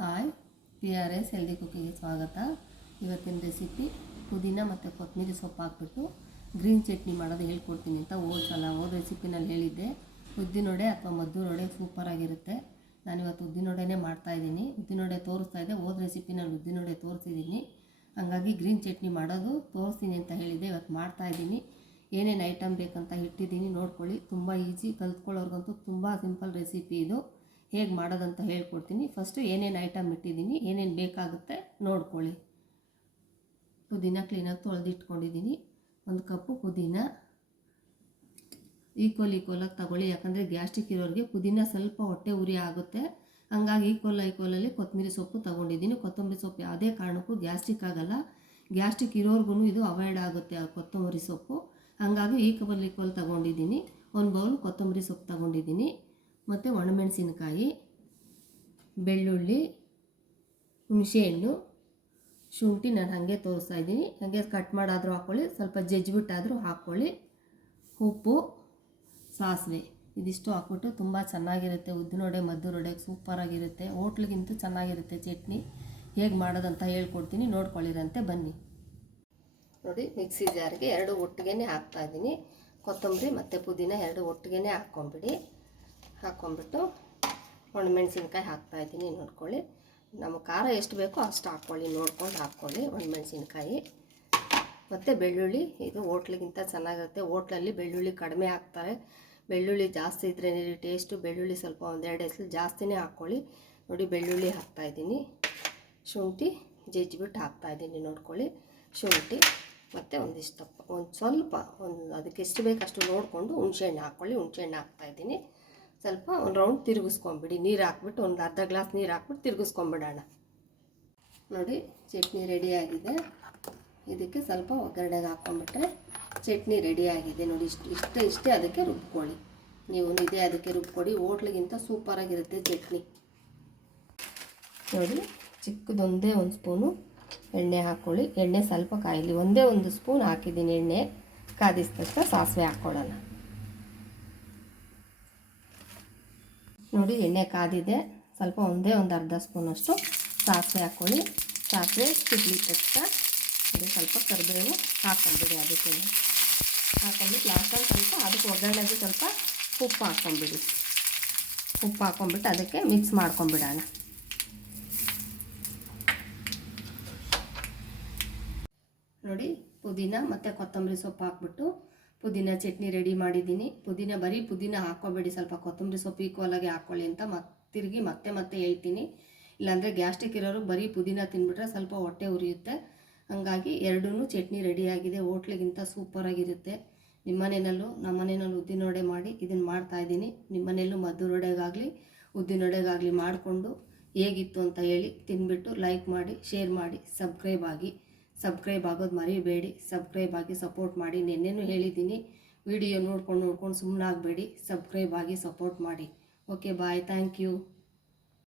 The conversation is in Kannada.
ಹಾಯ್, PRS ಹೆಲ್ದಿ ಕುಕ್ಕಿಂಗ್ಗೆ ಸ್ವಾಗತ. ಇವತ್ತಿನ ರೆಸಿಪಿ ಪುದೀನ ಮತ್ತು ಕೊತ್ತಂಬರಿ ಸೊಪ್ಪು ಹಾಕ್ಬಿಟ್ಟು ಗ್ರೀನ್ ಚಟ್ನಿ ಮಾಡೋದು ಹೇಳ್ಕೊಡ್ತೀನಿ ಅಂತ ಹೋದ ರೆಸಿಪಿನಲ್ಲಿ ಹೇಳಿದ್ದೆ. ಉದ್ದಿನೊಡೆ ಅಥವಾ ಮದ್ದೂರೊಡೆ ಸೂಪರಾಗಿರುತ್ತೆ. ನಾನಿವತ್ತು ಉದ್ದಿನೊಡೆನೇ ಮಾಡ್ತಾಯಿದ್ದೀನಿ. ಉದ್ದಿನೊಡೆ ತೋರಿಸ್ತಾಯಿದ್ದೆ, ಹೋದ ರೆಸಿಪಿನಲ್ಲಿ ಉದ್ದಿನೊಡೆ ತೋರಿಸಿದ್ದೀನಿ. ಹಾಗಾಗಿ ಗ್ರೀನ್ ಚಟ್ನಿ ಮಾಡೋದು ತೋರಿಸ್ತೀನಿ ಅಂತ ಹೇಳಿದ್ದೆ. ಇವತ್ತು ಮಾಡ್ತಾಯಿದ್ದೀನಿ. ಏನೇನು ಐಟಮ್ ಬೇಕಂತ ಇಟ್ಟಿದ್ದೀನಿ, ನೋಡ್ಕೊಳ್ಳಿ. ತುಂಬ ಈಸಿ, ಕಲ್ತ್ಕೊಳ್ಳೋರ್ಗಂತೂ ತುಂಬ ಸಿಂಪಲ್ ರೆಸಿಪಿ ಇದು. ಹೇಗೆ ಮಾಡೋದಂತ ಹೇಳ್ಕೊಡ್ತೀನಿ. ಫಸ್ಟು ಏನೇನು ಐಟಮ್ ಇಟ್ಟಿದ್ದೀನಿ, ಏನೇನು ಬೇಕಾಗುತ್ತೆ ನೋಡ್ಕೊಳ್ಳಿ. ಪುದೀನ ಕ್ಲೀನಾಗಿ ತೊಳೆದಿಟ್ಕೊಂಡಿದ್ದೀನಿ. 1 ಕಪ್ಪು ಪುದೀನ ಈಕ್ವಲಾಗಿ ತಗೊಳ್ಳಿ. ಯಾಕಂದರೆ ಗ್ಯಾಸ್ಟ್ರಿಕ್ ಇರೋರಿಗೆ ಪುದೀನ ಸ್ವಲ್ಪ ಹೊಟ್ಟೆ ಉರಿ ಆಗುತ್ತೆ. ಹಂಗಾಗಿ ಈಕ್ವಲಲ್ಲಿ ಕೊತ್ತಂಬರಿ ಸೊಪ್ಪು ತೊಗೊಂಡಿದ್ದೀನಿ. ಕೊತ್ತಂಬರಿ ಸೊಪ್ಪು ಯಾವುದೇ ಕಾರಣಕ್ಕೂ ಗ್ಯಾಸ್ಟ್ರಿಕ್ ಆಗಲ್ಲ. ಗ್ಯಾಸ್ಟ್ರಿಕ್ ಇರೋರ್ಗು ಇದು ಅವಾಯ್ಡ್ ಆಗುತ್ತೆ ಆ ಕೊತ್ತಂಬರಿ ಸೊಪ್ಪು. ಹಾಗಾಗಿ ಈಕ್ವಲ್ ತೊಗೊಂಡಿದ್ದೀನಿ. 1 ಬೌಲ್ ಕೊತ್ತಂಬರಿ ಸೊಪ್ಪು ತೊಗೊಂಡಿದ್ದೀನಿ. ಮತ್ತು ಒಣಮೆಣಸಿನಕಾಯಿ, ಬೆಳ್ಳುಳ್ಳಿ, ಹುಣಸೆಹಣ್ಣು, ಶುಂಠಿ ನಾನು ಹಾಗೆ ತೋರಿಸ್ತಾಯಿದ್ದೀನಿ. ಹಾಗೆ ಕಟ್ ಮಾಡಾದರೂ ಹಾಕ್ಕೊಳ್ಳಿ, ಸ್ವಲ್ಪ ಜಜ್ಜಿಬಿಟ್ಟಾದರೂ ಹಾಕ್ಕೊಳ್ಳಿ. ಉಪ್ಪು, ಸಾಸಿವೆ ಇದಿಷ್ಟು ಹಾಕ್ಬಿಟ್ಟು ತುಂಬ ಚೆನ್ನಾಗಿರುತ್ತೆ. ಉದ್ದಿನೊಡೆ ಮದ್ದೂರೊಡೆಗೆ ಸೂಪರಾಗಿರುತ್ತೆ. ಹೋಟ್ಲಿಗಿಂತೂ ಚೆನ್ನಾಗಿರುತ್ತೆ ಚಟ್ನಿ. ಹೇಗೆ ಮಾಡೋದಂತ ಹೇಳ್ಕೊಡ್ತೀನಿ, ನೋಡ್ಕೊಳ್ಳಿರಂತೆ ಬನ್ನಿ. ನೋಡಿ, ಮಿಕ್ಸಿ ಜಾರ್ಗೆ 2 ಒಟ್ಟಿಗೆ ಹಾಕ್ತಾಯಿದ್ದೀನಿ. ಕೊತ್ತಂಬರಿ ಮತ್ತು ಪುದೀನ 2 ಒಟ್ಟಿಗೆ ಹಾಕ್ಕೊಂಬಿಟ್ಟು ಒಣಮೆಣಸಿನ್ಕಾಯಿ ಹಾಕ್ತಾಯಿದ್ದೀನಿ. ನೋಡ್ಕೊಳ್ಳಿ, ನಮ್ಮ ಖಾರ ಎಷ್ಟು ಬೇಕೋ ಅಷ್ಟು ಹಾಕ್ಕೊಳ್ಳಿ, ನೋಡ್ಕೊಂಡು ಹಾಕ್ಕೊಳ್ಳಿ. ಒಣಮೆಣಸಿನ್ಕಾಯಿ ಮತ್ತು ಬೆಳ್ಳುಳ್ಳಿ, ಇದು ಹೋಟ್ಲಿಗಿಂತ ಚೆನ್ನಾಗಿರುತ್ತೆ. ಹೋಟ್ಲಲ್ಲಿ ಬೆಳ್ಳುಳ್ಳಿ ಕಡಿಮೆ ಹಾಕ್ತಾರೆ, ಬೆಳ್ಳುಳ್ಳಿ ಜಾಸ್ತಿ ಇದ್ರೇ ಟೇಸ್ಟು. ಬೆಳ್ಳುಳ್ಳಿ ಸ್ವಲ್ಪ 1-2 ಎಸಳು ಜಾಸ್ತಿನೇ ಹಾಕ್ಕೊಳ್ಳಿ. ನೋಡಿ, ಬೆಳ್ಳುಳ್ಳಿ ಹಾಕ್ತಾಯಿದ್ದೀನಿ. ಶುಂಠಿ ಜಜ್ಜಿಬಿಟ್ಟು ಹಾಕ್ತಾಯಿದ್ದೀನಿ. ನೋಡ್ಕೊಳ್ಳಿ, ಶುಂಠಿ ಮತ್ತು ಸ್ವಲ್ಪ ಅದಕ್ಕೆ ಎಷ್ಟು ಬೇಕು ಅಷ್ಟು ನೋಡಿಕೊಂಡು ಹುಣಸೆಹಣ್ಣು ಹಾಕ್ಕೊಳ್ಳಿ. ಹುಣಸೆಹಣ್ಣು ಹಾಕ್ತಾಯಿದ್ದೀನಿ. ಸ್ವಲ್ಪ 1 ರೌಂಡ್ ತಿರುಗಿಸ್ಕೊಂಬಿಡಿ. ನೀರು ಹಾಕ್ಬಿಟ್ಟು ಒಂದು ಅರ್ಧ ಗ್ಲಾಸ್ ನೀರು ಹಾಕ್ಬಿಟ್ಟು ತಿರುಗಿಸ್ಕೊಂಬಿಡೋಣ. ನೋಡಿ, ಚಟ್ನಿ ರೆಡಿಯಾಗಿದೆ. ಇದಕ್ಕೆ ಸ್ವಲ್ಪ ಒಗ್ಗರಣೆಗೆ ಹಾಕ್ಕೊಂಬಿಟ್ರೆ ಚಟ್ನಿ ರೆಡಿಯಾಗಿದೆ. ನೋಡಿ, ಇಷ್ಟೇ ಅದಕ್ಕೆ ರುಬ್ಕೊಳ್ಳಿ. ನೀವು ಇದೇ ಅದಕ್ಕೆ ರುಬ್ಕೊಡಿ. ಹೋಟ್ಲಿಗಿಂತ ಸೂಪರಾಗಿರುತ್ತೆ ಚಟ್ನಿ. ನೋಡಿ, ಚಿಕ್ಕದೊಂದೇ 1 ಸ್ಪೂನು ಎಣ್ಣೆ ಹಾಕ್ಕೊಳ್ಳಿ. ಎಣ್ಣೆ ಸ್ವಲ್ಪ ಕಾಯಲಿ. ಒಂದೇ 1 ಸ್ಪೂನ್ ಹಾಕಿದ್ದೀನಿ ಎಣ್ಣೆ. ಕಾದಿದ ತಕ್ಷಣ ಸಾಸಿವೆ ಹಾಕ್ಕೊಳ್ಳೋಣ. ನೋಡಿ, ಎಣ್ಣೆ ಕಾದಿದೆ. ಸ್ವಲ್ಪ ಒಂದೇ ಒಂದು ಅರ್ಧ ಸ್ಪೂನಷ್ಟು ಸಾಸಿವೆ ಹಾಕ್ಕೊಳ್ಳಿ. ಸಾಸಿವೆ ಸಿಡ್ಲಿದ ತಕ್ಷಣ ಇದು ಸ್ವಲ್ಪ ಕರಿಬೇವು ಹಾಕ್ಕೊಂಬಿಡಿ. ಅದಕ್ಕೆ ಹಾಕ್ಕೊಂಬಿಟ್ಟು ಲಾಸ್ಟಲ್ಲಿ ಸ್ವಲ್ಪ ಅದಕ್ಕೆ ಒಗ್ಗರಣೆಗೆ ಸ್ವಲ್ಪ ಉಪ್ಪು ಹಾಕ್ಕೊಂಬಿಡಿ. ಉಪ್ಪು ಹಾಕ್ಕೊಂಬಿಟ್ಟು ಅದಕ್ಕೆ ಮಿಕ್ಸ್ ಮಾಡ್ಕೊಂಬಿಡೋಣ. ನೋಡಿ, ಪುದೀನ ಮತ್ತು ಕೊತ್ತಂಬರಿ ಸೊಪ್ಪು ಹಾಕ್ಬಿಟ್ಟು ಪುದೀನ ಚಟ್ನಿ ರೆಡಿ ಮಾಡಿದ್ದೀನಿ. ಬರೀ ಪುದೀನ ಹಾಕ್ಕೋಬೇಡಿ, ಸ್ವಲ್ಪ ಕೊತ್ತಂಬರಿ ಸೊಪ್ಪು ಈಕ್ವಲಾಗಿ ಹಾಕ್ಕೊಳ್ಳಿ ಅಂತ ತಿರುಗಿ ಮತ್ತೆ ಹೇಳ್ತೀನಿ. ಇಲ್ಲಾಂದರೆ ಗ್ಯಾಸ್ಟ್ರಿಕ್ ಇರೋರು ಬರೀ ಪುದೀನ ತಿಂದ್ಬಿಟ್ರೆ ಸ್ವಲ್ಪ ಹೊಟ್ಟೆ ಉರಿಯುತ್ತೆ. ಹಾಗಾಗಿ ಎರಡೂ ಚಟ್ನಿ ರೆಡಿಯಾಗಿದೆ. ಹೋಟ್ಲಿಗಿಂತ ಸೂಪರಾಗಿರುತ್ತೆ. ನಿಮ್ಮ ಮನೆಯಲ್ಲೂ ನಮ್ಮ ಮನೆಯಲ್ಲೂ ಉದ್ದಿನೊಡೆ ಮಾಡಿ ಇದನ್ನು ಮಾಡ್ತಾಯಿದ್ದೀನಿ. ನಿಮ್ಮ ಮನೆಯಲ್ಲೂ ಮದ್ದೂರೊಡೆಗಾಗಲಿ ಉದ್ದಿನೊಡೆಗಾಗಲಿ ಮಾಡಿಕೊಂಡು ಹೇಗಿತ್ತು ಅಂತ ಹೇಳಿ ತಿಂದ್ಬಿಟ್ಟು ಲೈಕ್ ಮಾಡಿ, ಶೇರ್ ಮಾಡಿ, ಸಬ್ಸ್ಕ್ರೈಬ್ ಆಗೋದು ಮರಿಬೇಡಿ. ಸಬ್ಸ್ಕ್ರೈಬ್ ಆಗಿ ಸಪೋರ್ಟ್ ಮಾಡಿ. ನೆನ್ನೆನೂ ಹೇಳಿದ್ದೀನಿ, ವಿಡಿಯೋ ನೋಡ್ಕೊಂಡು ಸುಮ್ಮನಾಗಬೇಡಿ, ಸಬ್ಸ್ಕ್ರೈಬ್ ಆಗಿ ಸಪೋರ್ಟ್ ಮಾಡಿ. Okay, bye, thank you.